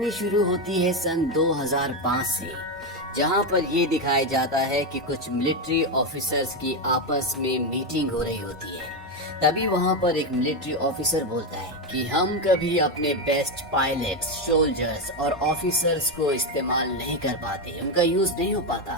कहानी शुरू होती है सन 2005 से, जहां पर ये दिखाया जाता है कि कुछ मिलिट्री ऑफिसर्स की आपस में मीटिंग हो रही होती है। तभी वहां पर एक मिलिट्री ऑफिसर बोलता है कि हम कभी अपने बेस्ट पायलट्स, सोल्जर्स और ऑफिसर्स को इस्तेमाल नहीं कर पाते, उनका यूज नहीं हो पाता,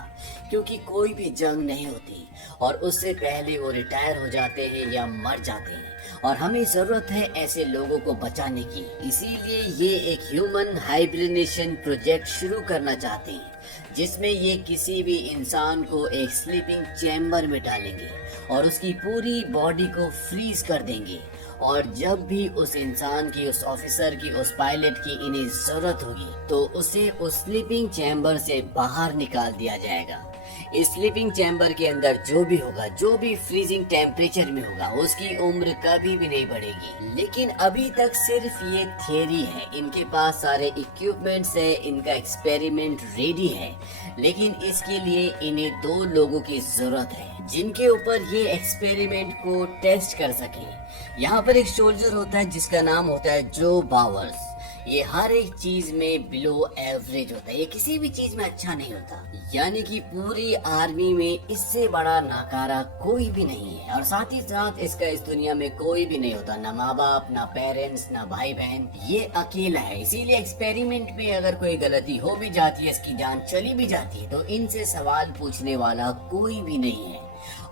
क्योंकि कोई भी जंग नहीं होती और उससे पहले वो रिटायर हो जाते हैं या मर जाते हैं, और हमें जरूरत है ऐसे लोगों को बचाने की। इसीलिए ये एक ह्यूमन हाइब्रिनेशन प्रोजेक्ट शुरू करना चाहते हैं, जिसमें ये किसी भी इंसान को एक स्लीपिंग चैम्बर में डालेंगे और उसकी पूरी बॉडी को फ्रीज कर देंगे, और जब भी उस इंसान की, उस ऑफिसर की, उस पायलट की इन्हें जरूरत होगी तो उसे उस स्लीपिंग चैम्बर से बाहर निकाल दिया जाएगा। इस स्लीपिंग चैम्बर के अंदर जो भी होगा, जो भी फ्रीजिंग टेम्परेचर में होगा, उसकी उम्र कभी भी नहीं बढ़ेगी। लेकिन अभी तक सिर्फ ये थियरी है, इनके पास सारे इक्विपमेंट्स है, इनका एक्सपेरिमेंट रेडी है, लेकिन इसके लिए इन्हें 2 लोगों की जरूरत है जिनके ऊपर ये एक्सपेरिमेंट को टेस्ट कर सके। यहाँ पर एक सोल्जर होता है जिसका नाम होता है जो बावर्स। ये हर एक चीज में बिलो एवरेज होता है, ये किसी भी चीज में अच्छा नहीं होता, यानी कि पूरी आर्मी में इससे बड़ा नाकारा कोई भी नहीं है, और साथ ही साथ इसका इस दुनिया में कोई भी नहीं होता, ना माँ बाप, ना पेरेंट्स, ना भाई बहन, ये अकेला है। इसीलिए एक्सपेरिमेंट में अगर कोई गलती हो भी जाती है, इसकी जान चली भी जाती है, तो इनसे सवाल पूछने वाला कोई भी नहीं है।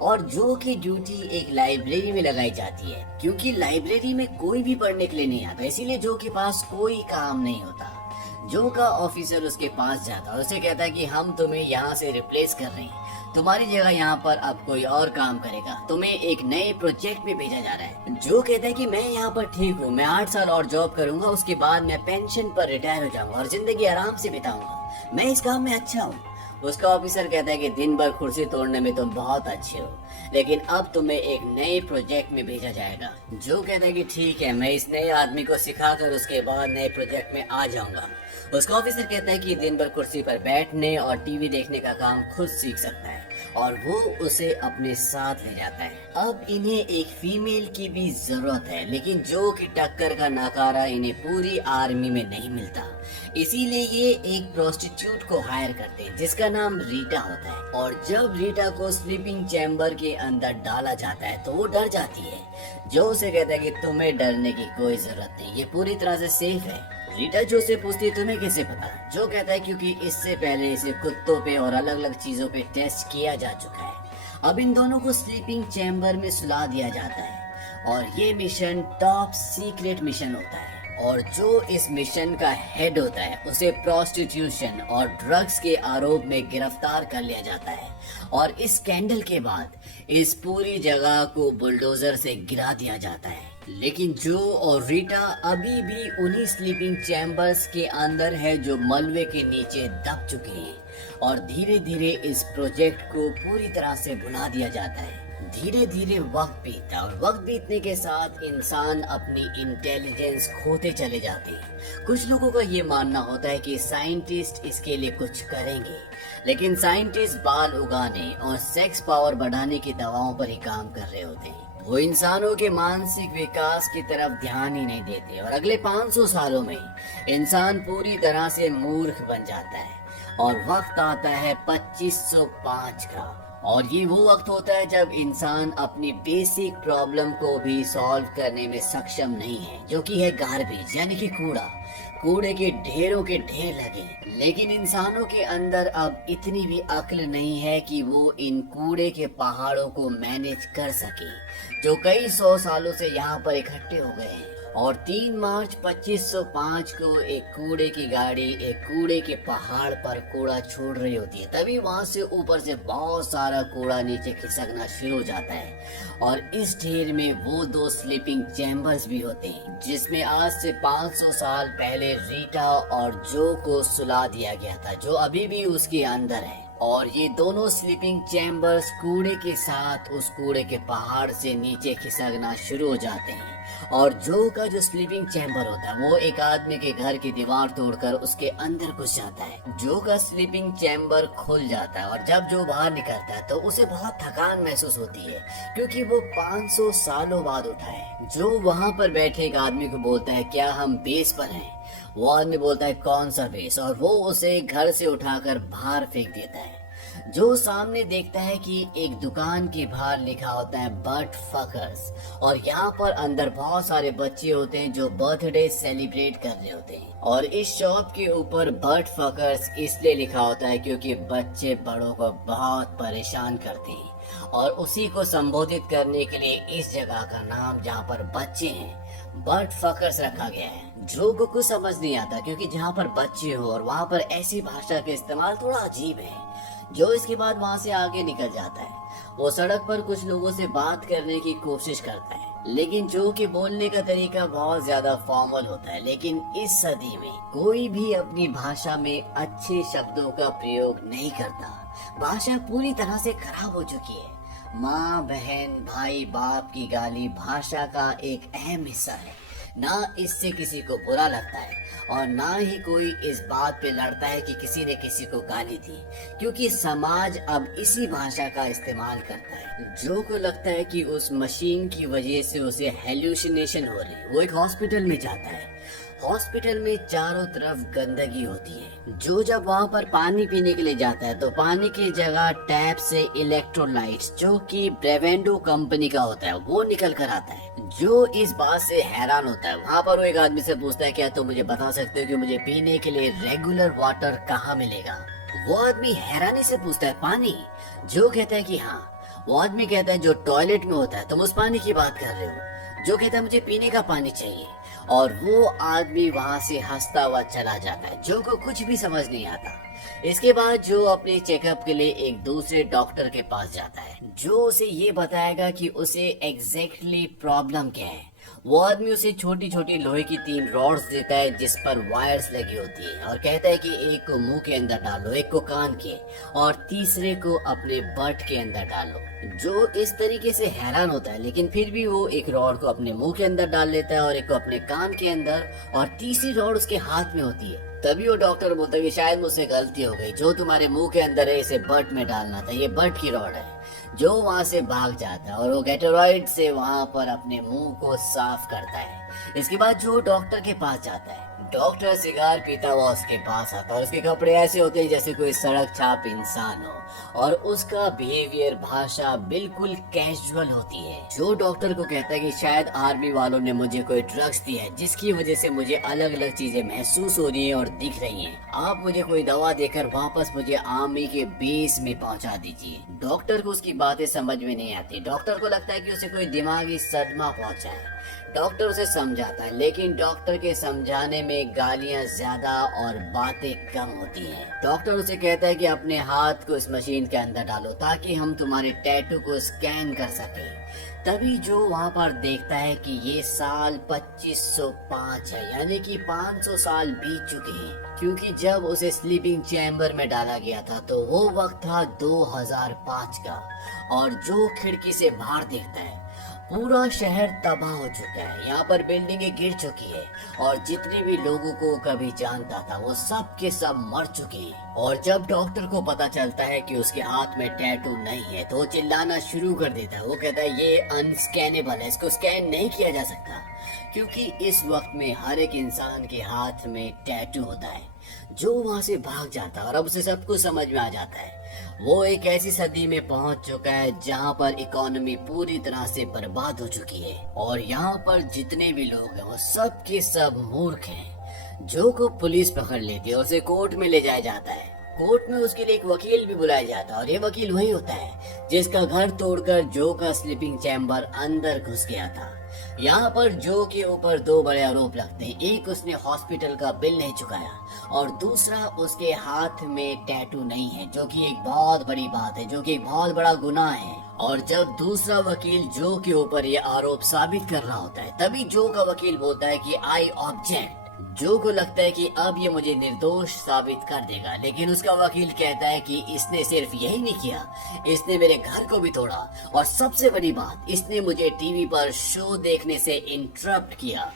और जो की ड्यूटी एक लाइब्रेरी में लगाई जाती है, क्योंकि लाइब्रेरी में कोई भी पढ़ने के लिए नहीं आता, इसीलिए जो के पास कोई काम नहीं होता। जो का ऑफिसर उसके पास जाता है, उसे कहता है कि हम तुम्हें यहाँ से रिप्लेस कर रहे हैं, तुम्हारी जगह यहाँ पर अब कोई और काम करेगा, तुम्हें एक नए प्रोजेक्ट में भेजा जा रहा है। जो कहता है कि मैं यहाँ पर ठीक हूँ, मैं 8 साल और जॉब करूंगा, उसके बाद मैं पेंशन पर रिटायर हो जाऊंगा और जिंदगी आराम से बिताऊंगा, मैं इस काम में अच्छा हूँ। उसका ऑफिसर कहता है कि दिन भर कुर्सी तोड़ने में तुम बहुत अच्छे हो, लेकिन अब तुम्हें एक नए प्रोजेक्ट में भेजा जाएगा। जो कहता है कि ठीक है, मैं इस नए आदमी को सिखाकर उसके बाद नए प्रोजेक्ट में आ जाऊंगा। उसका ऑफिसर कहता है कि दिन भर कुर्सी पर बैठने और टीवी देखने का काम खुद सीख सकता है, और वो उसे अपने साथ ले जाता है। अब इन्हें एक फीमेल की भी जरूरत है, लेकिन जो की टक्कर का नकारा इन्हें पूरी आर्मी में नहीं मिलता, इसीलिए ये एक प्रोस्टिट्यूट को हायर करते हैं जिसका नाम रीटा होता है। और जब रीटा को स्लीपिंग चैम्बर के अंदर डाला जाता है तो वो डर जाती है। जो उसे कहता है कि तुम्हें डरने की कोई जरूरत नहीं, ये पूरी तरह से सेफ है। रीटा जो से पूछती है तुम्हें कैसे पता? जो कहता है क्योंकि इससे पहले इसे कुत्तों पे और अलग अलग चीजों पे टेस्ट किया जा चुका है। अब इन दोनों को स्लीपिंग चैम्बर में सुला दिया जाता है, और ये मिशन टॉप सीक्रेट मिशन होता है। और जो इस मिशन का हेड होता है उसे प्रोस्टिट्यूशन और ड्रग्स के आरोप में गिरफ्तार कर लिया जाता है, और इस स्कैंडल के बाद इस पूरी जगह को बुलडोजर से गिरा दिया जाता है। लेकिन जो और रीटा अभी भी उन्हीं स्लीपिंग चैम्बर्स के अंदर है जो मलबे के नीचे दब चुके हैं, और धीरे धीरे इस प्रोजेक्ट को पूरी तरह से भुला दिया जाता है। धीरे धीरे वक्त बीतता है, और वक्त बीतने के साथ इंसान अपनी इंटेलिजेंस खोते चले जाते हैं। कुछ लोगों का ये मानना होता है कि साइंटिस्ट इसके लिए कुछ करेंगे, लेकिन साइंटिस्ट बाल उगाने और सेक्स पावर बढ़ाने की दवाओं पर ही काम कर रहे होते हैं। वो इंसानों के मानसिक विकास की तरफ ध्यान ही नहीं देते, और अगले 500 सालों में इंसान पूरी तरह से मूर्ख बन जाता है, और वक्त आता है 2505 का। और ये वो वक्त होता है जब इंसान अपनी बेसिक प्रॉब्लम को भी सॉल्व करने में सक्षम नहीं है, जो कि है गार्बेज, यानी कि कूड़ा। कूड़े के ढेरों के ढेर लगे, लेकिन इंसानों के अंदर अब इतनी भी अक्ल नहीं है कि वो इन कूड़े के पहाड़ों को मैनेज कर सके, जो कई 100 सालों से यहाँ पर इकट्ठे हो गए हैं। और 3 मार्च 2505 को एक कूड़े की गाड़ी एक कूड़े के पहाड़ पर कूड़ा छोड़ रही होती है। तभी वहां से ऊपर से बहुत सारा कूड़ा नीचे खिसकना शुरू हो जाता है, और इस ढेर में वो 2 स्लीपिंग चैम्बर्स भी होते हैं जिसमें आज से 500 साल पहले रीटा और जो को सुला दिया गया था, जो अभी भी उसके अंदर है। और ये दोनों स्लीपिंग चैम्बर्स कूड़े के साथ उस कूड़े के पहाड़ से नीचे खिसकना शुरू हो जाते हैं, और जो का जो स्लीपिंग चैम्बर होता है वो एक आदमी के घर की दीवार तोड़कर उसके अंदर घुस जाता है। जो का स्लीपिंग चैम्बर खुल जाता है, और जब जो बाहर निकलता है तो उसे बहुत थकान महसूस होती है, क्योंकि वो 500 सालों बाद उठा है। जो वहाँ पर बैठे एक आदमी को बोलता है क्या हम बेस पर हैं? वो आदमी बोलता है कौन सा बेस, और वो उसे घर से उठाकर बाहर फेंक देता है। जो सामने देखता है कि एक दुकान के बाहर लिखा होता है बट फकर्स, और यहाँ पर अंदर बहुत सारे बच्चे होते हैं जो बर्थडे सेलिब्रेट कर रहे होते हैं। और इस शॉप के ऊपर बट फकर्स इसलिए लिखा होता है क्योंकि बच्चे बड़ों को बहुत परेशान करते हैं, और उसी को संबोधित करने के लिए इस जगह का नाम जहाँ पर बच्चे हैं बट फकर्स रखा गया है। जो को कुछ समझ नहीं आता क्योंकि जहाँ पर बच्चे हो और वहाँ पर ऐसी भाषा का इस्तेमाल थोड़ा अजीब है। जो इसके बाद वहाँ से आगे निकल जाता है। वो सड़क पर कुछ लोगों से बात करने की कोशिश करता है, लेकिन जो के बोलने का तरीका बहुत ज्यादा फॉर्मल होता है। लेकिन इस सदी में कोई भी अपनी भाषा में अच्छे शब्दों का प्रयोग नहीं करता। भाषा पूरी तरह से खराब हो चुकी है। माँ, बहन, भाई, बाप की गाली भाषा का एक अहम हिस्सा है। ना इससे किसी को बुरा लगता है और ना ही कोई इस बात पे लड़ता है कि किसी ने किसी को गाली दी, क्योंकि समाज अब इसी भाषा का इस्तेमाल करता है। जो को लगता है कि उस मशीन की वजह से उसे हेल्यूसिनेशन हो रही है। वो एक हॉस्पिटल में जाता है। हॉस्पिटल में चारों तरफ गंदगी होती है। जो जब वहाँ पर पानी पीने के लिए जाता है तो पानी की जगह टैप से इलेक्ट्रोलाइट्स, जो कि ब्रेवेंडो कंपनी का होता है, वो निकल कर आता है। जो इस बात से हैरान होता है। वहाँ पर वो एक आदमी से पूछता है क्या तुम मुझे बता सकते हो कि मुझे पीने के लिए रेगुलर वाटर कहाँ मिलेगा। वो आदमी हैरानी से पूछता है पानी। जो कहता है कि हाँ। वो आदमी कहता है जो टॉयलेट में होता है, तुम उस पानी की बात कर रहे हो। जो कहता है मुझे पीने का पानी चाहिए, और वो आदमी वहाँ से हंसता हुआ चला जाता है। जो को कुछ भी समझ नहीं आता। इसके बाद जो अपने चेकअप के लिए एक दूसरे डॉक्टर के पास जाता है, जो उसे ये बताएगा कि उसे एग्जैक्टली प्रॉब्लम क्या है। वो आदमी उसे छोटी छोटी लोहे की 3 रॉड्स देता है जिस पर वायर्स लगी होती है, और कहता है कि एक को मुंह के अंदर डालो, एक को कान के, और तीसरे को अपने बट के अंदर डालो। जो इस तरीके से हैरान होता है, लेकिन फिर भी वो एक रॉड को अपने मुंह के अंदर डाल लेता है और एक को अपने कान के अंदर, और तीसरी रॉड उसके हाथ में होती है। तभी वो डॉक्टर बोलता है कि शायद मुझसे गलती हो गई, जो तुम्हारे मुंह के अंदर है इसे बट में डालना था, ये बट की रॉड है। जो वहाँ से भाग जाता है और वो गैटोराइड से वहाँ पर अपने मुंह को साफ करता है। इसके बाद जो डॉक्टर के पास जाता है, डॉक्टर सिगार पीता हुआ उसके पास आता है, और उसके कपड़े ऐसे होते हैं जैसे कोई सड़क छाप इंसान हो, और उसका बिहेवियर, भाषा बिल्कुल कैजुअल होती है। जो डॉक्टर को कहता है कि शायद आर्मी वालों ने मुझे कोई ड्रग्स दिया है जिसकी वजह से मुझे अलग अलग चीजें महसूस हो रही हैं और दिख रही हैं। आप मुझे कोई दवा देकर वापस मुझे आर्मी के बेस में पहुंचा दीजिए। डॉक्टर को उसकी बातें समझ में नहीं आती। डॉक्टर को लगता है कि उसे कोई दिमागी सदमा पहुंचा है। डॉक्टर उसे समझाता है, लेकिन डॉक्टर के समझाने में गालियां ज्यादा और बातें कम होती हैं। डॉक्टर उसे कहता है कि अपने हाथ को इस मशीन के अंदर डालो ताकि हम तुम्हारे टैटू को स्कैन कर सके। तभी जो वहाँ पर देखता है कि ये साल 2505 है, यानी कि 500 साल बीत चुके हैं, क्योंकि जब उसे स्लीपिंग चैम्बर में डाला गया था तो वो वक्त था 2005 का। और जो खिड़की से बाहर देखता है, पूरा शहर तबाह हो चुका है। यहाँ पर बिल्डिंगें गिर चुकी है, और जितने भी लोगों को कभी जानता था वो सब के सब मर चुके हैं। और जब डॉक्टर को पता चलता है कि उसके हाथ में टैटू नहीं है तो वो चिल्लाना शुरू कर देता है। वो कहता है ये अनस्कैनेबल है, इसको स्कैन नहीं किया जा सकता, क्योंकि इस वक्त में हर एक इंसान के हाथ में टैटू होता है। जो वहाँ से भाग जाता है और अब उसे सब कुछ समझ में आ जाता है। वो एक ऐसी सदी में पहुंच चुका है जहां पर इकोनॉमी पूरी तरह से बर्बाद हो चुकी है, और यहाँ पर जितने भी लोग हैं वो सब के सब मूर्ख हैं। जो को पुलिस पकड़ लेती है और उसे कोर्ट में ले जाया जाता है। कोर्ट में उसके लिए एक वकील भी बुलाया जाता है, और ये वकील वही होता है जिसका घर तोड़कर जो का स्लीपिंग चैम्बर अंदर घुस गया था। यहाँ पर जो के ऊपर 2 बड़े आरोप लगते हैं। एक, उसने हॉस्पिटल का बिल नहीं चुकाया, और दूसरा, उसके हाथ में टैटू नहीं है, जो कि एक बहुत बड़ी बात है, जो कि एक बहुत बड़ा गुनाह है। और जब दूसरा वकील जो के ऊपर ये आरोप साबित कर रहा होता है, तभी जो का वकील बोलता है कि आई ऑब्जेक्ट। जो को लगता है कि अब ये मुझे निर्दोष साबित कर देगा, लेकिन उसका वकील कहता है कि इसने सिर्फ यही नहीं किया, इसने मेरे घर को भी तोड़ा, और सबसे बड़ी बात, इसने मुझे टीवी पर शो देखने से इंटरप्ट किया।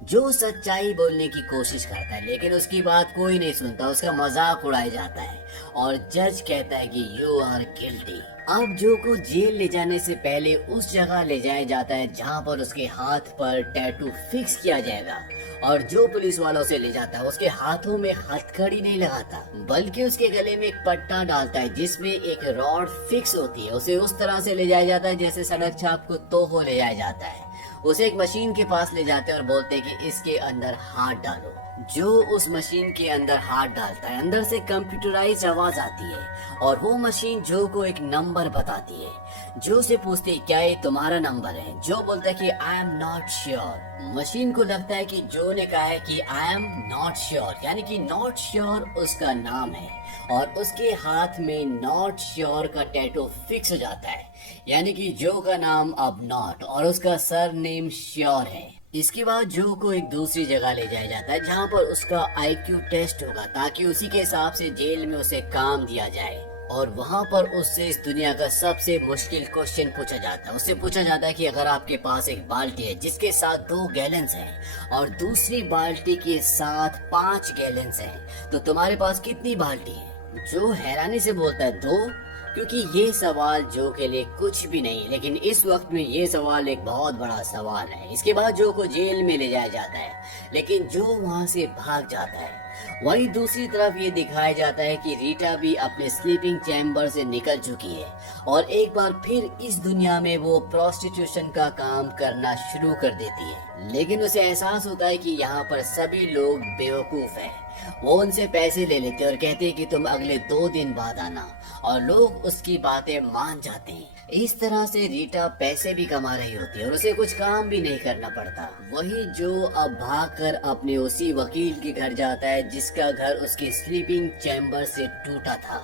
जो सच्चाई बोलने की कोशिश करता है, लेकिन उसकी बात कोई नहीं सुनता, उसका मजाक उड़ाया जाता है और जज कहता है कि यू आर गिल्टी। अब जो को जेल ले जाने से पहले उस जगह ले जाया जाता है जहाँ पर उसके हाथ पर टैटू फिक्स किया जाएगा, और जो पुलिस वालों से ले जाता है उसके हाथों में हथकड़ी नहीं लगाता, बल्कि उसके गले में एक पट्टा डालता है जिसमें एक रॉड फिक्स होती है। उसे उस तरह से ले जाया जाता है जैसे सड़क छाप को तोहो ले जाया जाता है। उसे एक मशीन के पास ले जाते हैं और बोलते हैं कि इसके अंदर हाथ डालो। जो उस मशीन के अंदर हाथ डालता है, अंदर से कंप्यूटराइज आवाज आती है और वो मशीन जो को एक नंबर बताती है। जो से पूछती है क्या ये तुम्हारा नंबर है? जो बोलता है कि I am not sure. Machine को लगता है कि जो ने कहा है कि आई एम नॉट श्योर, यानी कि नॉट श्योर उसका नाम है, और उसके हाथ में नॉट श्योर का टैटू फिक्स हो जाता है, यानी कि जो का नाम अब नॉट और उसका सर नेम श्योर है। इसके बाद जो को एक दूसरी जगह ले जाया जाता है जहाँ पर उसका आईक्यू टेस्ट होगा, ताकि उसी के हिसाब से जेल में उसे काम दिया जाए। और वहाँ पर उससे इस दुनिया का सबसे मुश्किल क्वेश्चन पूछा जाता है। उससे पूछा जाता है कि अगर आपके पास एक बाल्टी है जिसके साथ 2 गैलन्स हैं और दूसरी बाल्टी के साथ 5 गैलन्स हैं, तो तुम्हारे पास कितनी बाल्टी है? जो हैरानी से बोलता है 2, क्योंकि ये सवाल जो के लिए कुछ भी नहीं, लेकिन इस वक्त में ये सवाल एक बहुत बड़ा सवाल है। इसके बाद जो को जेल में ले जाया जाता है, लेकिन जो वहाँ से भाग जाता है। वहीं दूसरी तरफ ये दिखाया जाता है कि रीटा भी अपने स्लीपिंग चैम्बर से निकल चुकी है और एक बार फिर इस दुनिया में वो प्रोस्टिट्यूशन का काम करना शुरू कर देती है। लेकिन उसे एहसास होता है कि यहाँ पर सभी लोग बेवकूफ हैं। वो उनसे पैसे ले लेते और कहते हैं कि तुम अगले 2 दिन बाद आना, और लोग उसकी बातें मान जाते हैं। इस तरह से रीटा पैसे भी कमा रही होती है और उसे कुछ काम भी नहीं करना पड़ता। वही जो अब भागकर अपने उसी वकील के घर जाता है जिसका घर उसके स्लीपिंग चैम्बर से टूटा था।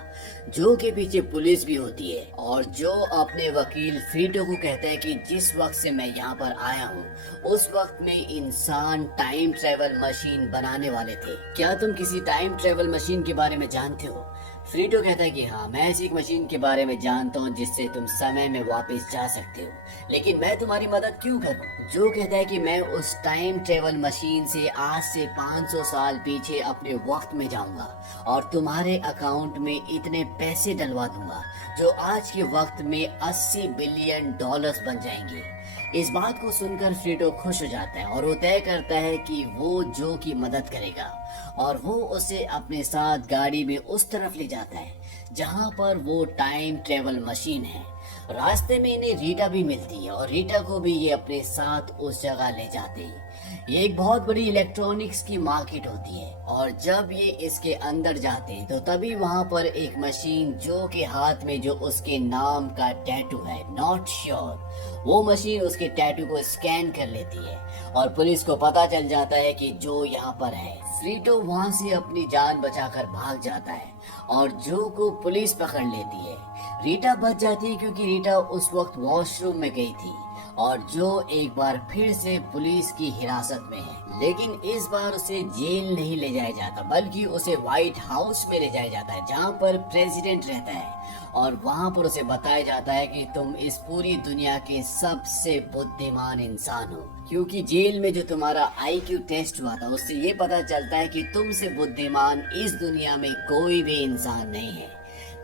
जो के पीछे पुलिस भी होती है और जो अपने वकील फ्रीटो को कहता है कि जिस वक्त से मैं यहाँ पर आया हूँ उस वक्त में इंसान टाइम ट्रेवल मशीन बनाने वाले थे। क्या तुम किसी टाइम ट्रेवल मशीन के बारे में जानते हो? फ्रीटो कहता है कि हाँ, मैं ऐसी एक मशीन के बारे में जानता हूँ जिससे तुम समय में वापस जा सकते हो, लेकिन मैं तुम्हारी मदद क्यों करूँ? जो कहता है कि मैं उस टाइम ट्रेवल मशीन से आज से 500 साल पीछे अपने वक्त में जाऊंगा और तुम्हारे अकाउंट में इतने पैसे डलवा दूंगा जो आज के वक्त में 80 बिलियन डॉलर्स बन जाएंगे। इस बात को सुनकर फ्रीटो खुश हो जाता है और वो तय करता है कि वो जो की मदद करेगा, और वो उसे अपने साथ गाड़ी में उस तरफ ले जाता है जहाँ पर वो टाइम ट्रेवल मशीन है। रास्ते में इन्हें रीटा भी मिलती है और रीटा को भी ये अपने साथ उस जगह ले जाते हैं। ये एक बहुत बड़ी इलेक्ट्रॉनिक्स की मार्केट होती है और जब ये इसके अंदर जाते हैं तो तभी वहाँ पर एक मशीन जो के हाथ में जो उसके नाम का टैटू है नॉट श्योर, वो मशीन उसके टैटू को स्कैन कर लेती है और पुलिस को पता चल जाता है कि जो यहाँ पर है। फ्रीटो वहाँ से अपनी जान बचाकर भाग जाता है और जो को पुलिस पकड़ लेती है। रीटा बच जाती है क्योंकि रीटा उस वक्त वॉशरूम में गई थी और जो एक बार फिर से पुलिस की हिरासत में है। लेकिन इस बार उसे जेल नहीं ले जाया जाता बल्कि उसे व्हाइट हाउस में ले जाया जाता है जहाँ पर प्रेसिडेंट रहता है, और वहाँ पर उसे बताया जाता है कि तुम इस पूरी दुनिया के सबसे बुद्धिमान इंसान हो, क्योंकि जेल में जो तुम्हारा आईक्यू टेस्ट हुआ था उससे ये पता चलता है कि तुमसे बुद्धिमान इस दुनिया में कोई भी इंसान नहीं है।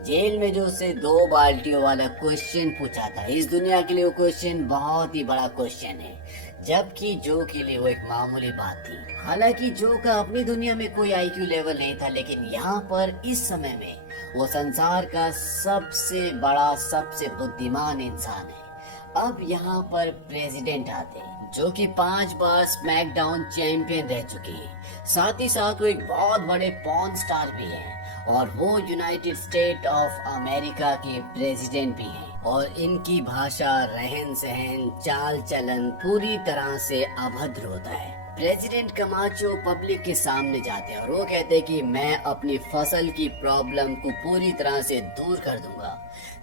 जेल में जो उससे 2 बाल्टियों वाला क्वेश्चन पूछा था, इस दुनिया के लिए वो क्वेश्चन बहुत ही बड़ा क्वेश्चन है, जबकि जो के लिए वो एक मामूली बात थी। हालांकि जो का अपनी दुनिया में कोई आईक्यू लेवल नहीं था, लेकिन यहाँ पर इस समय में वो संसार का सबसे बड़ा सबसे बुद्धिमान इंसान है। अब यहाँ पर प्रेसिडेंट आते हैं जो कि 5 बार स्मैकडाउन चैंपियन रह चुके हैं, साथ ही साथ वो एक बहुत बड़े पॉर्न स्टार भी हैं और वो यूनाइटेड स्टेट ऑफ अमेरिका के प्रेसिडेंट भी हैं, और इनकी भाषा, रहन सहन, चाल चलन पूरी तरह से अभद्र होता है। प्रेसिडेंट कमाचो पब्लिक के सामने जाते हैं और वो कहते हैं कि मैं अपनी फसल की प्रॉब्लम को पूरी तरह से दूर कर दूंगा।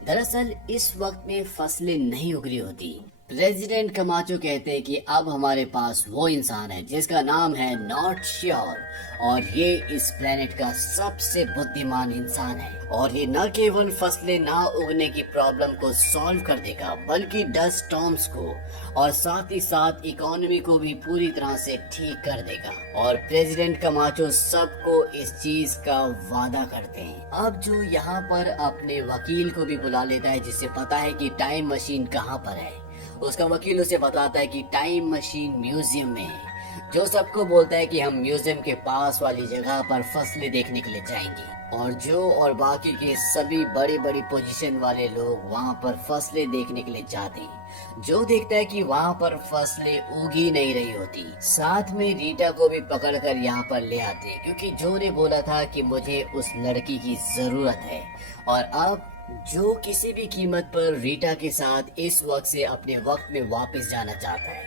दरअसल इस वक्त में फसलें नहीं उग रही होती, प्रेसिडेंट कमाचो कहते हैं कि अब हमारे पास वो इंसान है जिसका नाम है नॉट श्योर, और ये इस प्लेनेट का सबसे बुद्धिमान इंसान है, और ये न केवल फसलें ना उगने की प्रॉब्लम को सॉल्व कर देगा बल्कि डस्ट स्टॉर्म्स को और साथ ही साथ इकोनॉमी को भी पूरी तरह से ठीक कर देगा। और प्रेसिडेंट कमाचो सबको इस चीज का वादा करते हैं। अब जो यहाँ पर अपने वकील को भी बुला लेता है जिससे पता है कि टाइम मशीन कहाँ पर है। उसका वकील उसे बताता है कि टाइम मशीन म्यूजियम में है, जो सबको बोलता है कि हम म्यूजियम के पास वाली जगह पर फसलें देखने के लिए जाएंगे। और जो और बाकी के सभी बड़ी बड़ी पोजीशन वाले लोग वहाँ पर फसलें देखने के लिए जाते हैं। जो देखता है कि वहाँ पर फसलें उगी नहीं रही होती। साथ में रीटा को भी पकड़कर यहाँ पर ले आते हैं क्योंकि जो ने बोला था कि मुझे उस लड़की की जरूरत है। और अब जो किसी भी कीमत पर रीटा के साथ इस वक्त से अपने वक्त में वापस जाना चाहता है।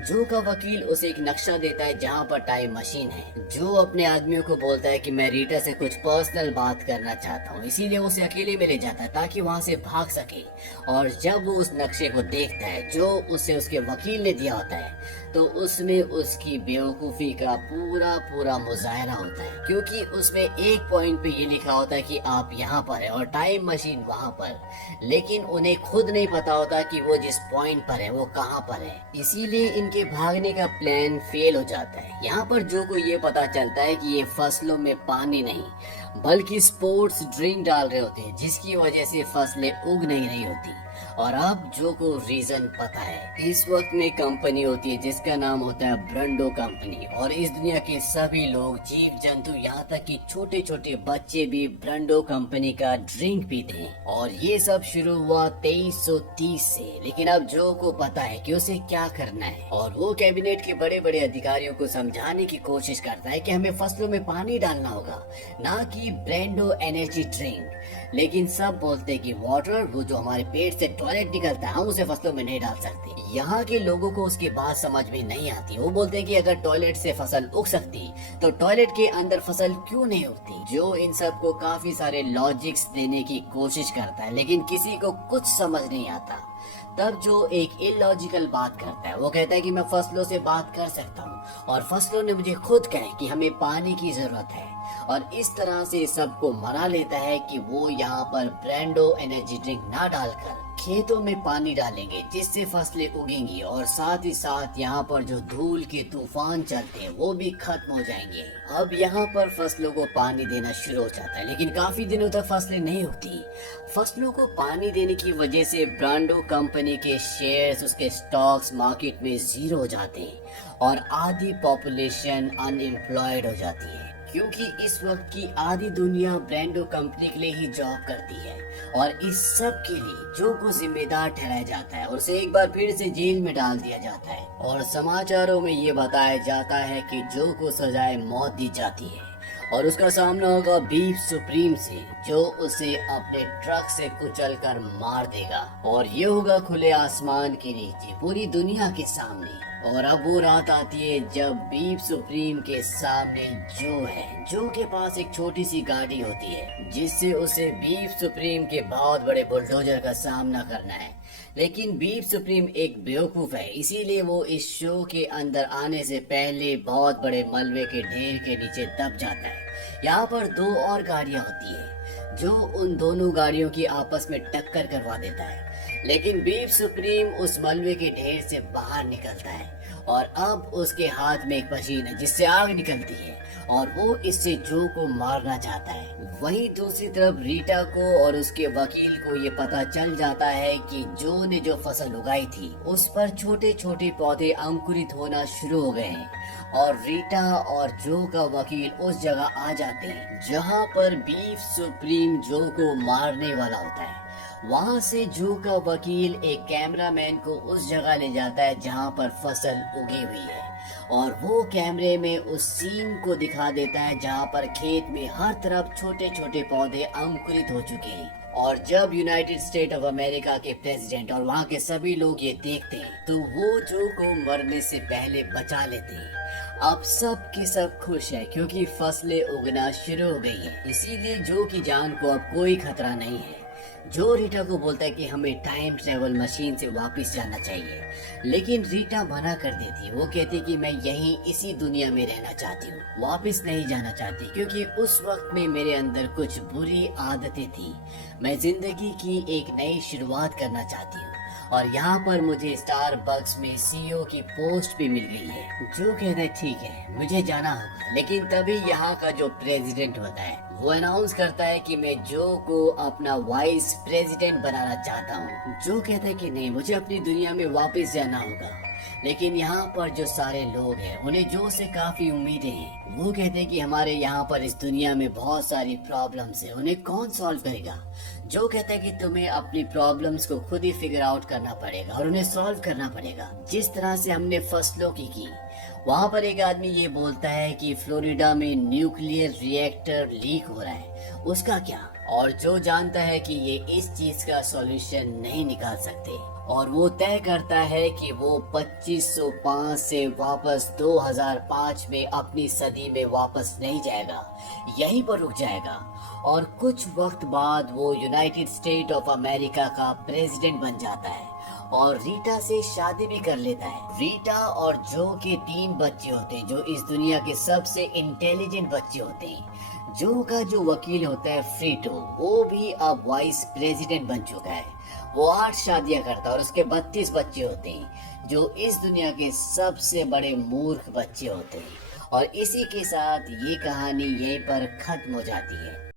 जो का वकील उसे एक नक्शा देता है जहाँ पर टाइम मशीन है। जो अपने आदमियों को बोलता है कि मैं रीटा से कुछ पर्सनल बात करना चाहता हूँ, इसीलिए उसे अकेले में ले जाता है ताकि वहाँ से भाग सके। और जब वो उस नक्शे को देखता है जो उसे उसके वकील ने दिया होता है, तो उसमें उसकी बेवकूफ़ी का पूरा पूरा मुजाहरा होता है, क्योंकि उसमें एक पॉइंट पे ये लिखा होता है कि आप यहाँ पर है और टाइम मशीन वहाँ पर, लेकिन उन्हें खुद नहीं पता होता कि वो जिस पॉइंट पर है वो कहाँ पर है। इसीलिए इनके भागने का प्लान फेल हो जाता है। यहाँ पर जो को ये पता चलता है कि ये फसलों में पानी नहीं बल्कि स्पोर्ट्स ड्रिंक डाल रहे होते हैं, जिसकी वजह से फसलें उग नहीं रही होती। और अब जो को रीजन पता है। इस वक्त में कंपनी होती है जिसका नाम होता है ब्रंडो कंपनी, और इस दुनिया के सभी लोग, जीव जंतु, यहाँ तक कि छोटे छोटे बच्चे भी ब्रंडो कंपनी का ड्रिंक पीते हैं। और ये सब शुरू हुआ 2330 से। लेकिन अब जो को पता है कि उसे क्या करना है, और वो कैबिनेट के बड़े बड़े अधिकारियों को समझाने की कोशिश करता है कि हमें फसलों में पानी डालना होगा, ना कि ब्रंडो एनर्जी ड्रिंक। लेकिन सब बोलते हैं कि वाटर, वो जो हमारे पेट से टॉयलेट निकलता है, हम उसे फसलों में नहीं डाल सकते। यहाँ के लोगों को उसकी बात समझ में नहीं आती। वो बोलते हैं कि अगर टॉयलेट से फसल उग सकती तो टॉयलेट के अंदर फसल क्यों नहीं उगती। जो इन सब को काफी सारे लॉजिक्स देने की कोशिश करता है, लेकिन किसी को कुछ समझ नहीं आता। तब जो एक इलॉजिकल बात करता है, वो कहता है कि मैं फसलों से बात कर सकता हूँ और फसलों ने मुझे खुद कहे कि हमें पानी की जरूरत है। और इस तरह से सबको मना लेता है कि वो यहाँ पर ब्रैंडो एनर्जी ड्रिंक ना डालकर खेतों में पानी डालेंगे, जिससे फसलें उगेंगी, और साथ ही साथ यहाँ पर जो धूल के तूफान चलते हैं वो भी खत्म हो जाएंगे। अब यहाँ पर फसलों को पानी देना शुरू हो जाता है, लेकिन काफी दिनों तक फसलें नहीं उगती। फसलों को पानी देने की वजह से ब्रांडो कंपनी के शेयर्स, उसके स्टॉक्स मार्केट में जीरो हो जाते हैं और आधी पॉपुलेशन अनएम्प्लॉयड हो जाती है, क्योंकि इस वक्त की आधी दुनिया ब्रांडो कंपनी के लिए ही जॉब करती है। और इस सब के लिए जो को जिम्मेदार ठहराया जाता है और उसे एक बार फिर से जेल में डाल दिया जाता है। और समाचारों में ये बताया जाता है कि जो को सजाए मौत दी जाती है और उसका सामना होगा बीफ सुप्रीम से, जो उसे अपने ट्रक से कुचलकर मार देगा। और ये होगा खुले आसमान के नीचे, पूरी दुनिया के सामने। और अब वो रात आती है जब बीफ सुप्रीम के सामने जो है, जो के पास एक छोटी सी गाड़ी होती है जिससे उसे बीफ सुप्रीम के बहुत बड़े बुलडोजर का सामना करना है। लेकिन बीफ सुप्रीम एक बेवकूफ है, इसीलिए वो इस शो के अंदर आने से पहले बहुत बड़े मलबे के ढेर के नीचे दब जाता है। यहाँ पर दो और गाड़ियाँ होती है जो उन दोनों गाड़ियों की आपस में टक्कर करवा देता है, लेकिन बीफ सुप्रीम उस मलबे के ढेर से बाहर निकलता है और अब उसके हाथ में एक मशीन है जिससे आग निकलती है और वो इससे जो को मारना चाहता है। वहीं दूसरी तरफ रीटा को और उसके वकील को ये पता चल जाता है कि जो ने जो फसल उगाई थी उस पर छोटे छोटे पौधे अंकुरित होना शुरू हो गए हैं। और रीटा और जो का वकील उस जगह आ जाते हैं जहाँ पर बीफ सुप्रीम जो को मारने वाला होता है। वहाँ से जो का वकील एक कैमरामैन को उस जगह ले जाता है जहाँ पर फसल उगी हुई है और वो कैमरे में उस सीन को दिखा देता है जहाँ पर खेत में हर तरफ छोटे छोटे पौधे अंकुरित हो चुके हैं। और जब यूनाइटेड स्टेट ऑफ अमेरिका के प्रेसिडेंट और वहाँ के सभी लोग ये देखते हैं तो वो जो को मरने से पहले बचा लेते हैं। अब सब के सब खुश है क्योंकि फसलें उगना शुरू हो गई है, इसीलिए जो की जान को अब कोई खतरा नहीं है। जो रीटा को बोलता है कि हमें टाइम ट्रेवल मशीन से वापस जाना चाहिए, लेकिन रीटा मना कर देती है। वो कहती कि मैं यहीं इसी दुनिया में रहना चाहती हूँ, वापस नहीं जाना चाहती, क्योंकि उस वक्त में मेरे अंदर कुछ बुरी आदतें थी। मैं जिंदगी की एक नई शुरुआत करना चाहती हूँ और यहाँ पर मुझे स्टारबक्स में सीईओ की पोस्ट भी मिल गई है। जो कहता है ठीक है मुझे जाना होगा, लेकिन तभी यहाँ का जो प्रेसिडेंट होता है वो अनाउंस करता है कि मैं जो को अपना वाइस प्रेसिडेंट बनाना चाहता हूँ। जो कहता है कि नहीं, मुझे अपनी दुनिया में वापस जाना होगा। लेकिन यहाँ पर जो सारे लोग हैं उन्हें जो से काफी उम्मीदें हैं। वो कहते हैं कि हमारे यहाँ पर इस दुनिया में बहुत सारी प्रॉब्लम्स है, उन्हें कौन सॉल्व करेगा। जो कहता है कि तुम्हें अपनी प्रॉब्लम्स को खुद ही फिगर आउट करना पड़ेगा और उन्हें सॉल्व करना पड़ेगा, जिस तरह से हमने फसलों की। वहाँ पर एक आदमी ये बोलता है कि फ्लोरिडा में न्यूक्लियर रिएक्टर लीक हो रहा है, उसका क्या। और जो जानता है कि ये इस चीज का सॉल्यूशन नहीं निकाल सकते, और वो तय करता है कि वो 2505 से वापस 2005 में अपनी सदी में वापस नहीं जाएगा, यहीं पर रुक जाएगा। और कुछ वक्त बाद वो यूनाइटेड स्टेट ऑफ अमेरिका का प्रेसिडेंट बन जाता है और रीटा से शादी भी कर लेता है। रीटा और जो के 3 बच्चे होते हैं, जो इस दुनिया के सबसे इंटेलिजेंट बच्चे होते हैं। जो का जो वकील होता है फ्रीटो, वो भी अब वाइस प्रेसिडेंट बन चुका है। वो 8 शादियां करता है और उसके 32 बच्चे होते हैं, जो इस दुनिया के सबसे बड़े मूर्ख बच्चे होते हैं। और इसी के साथ ये कहानी यहीं पर खत्म हो जाती है।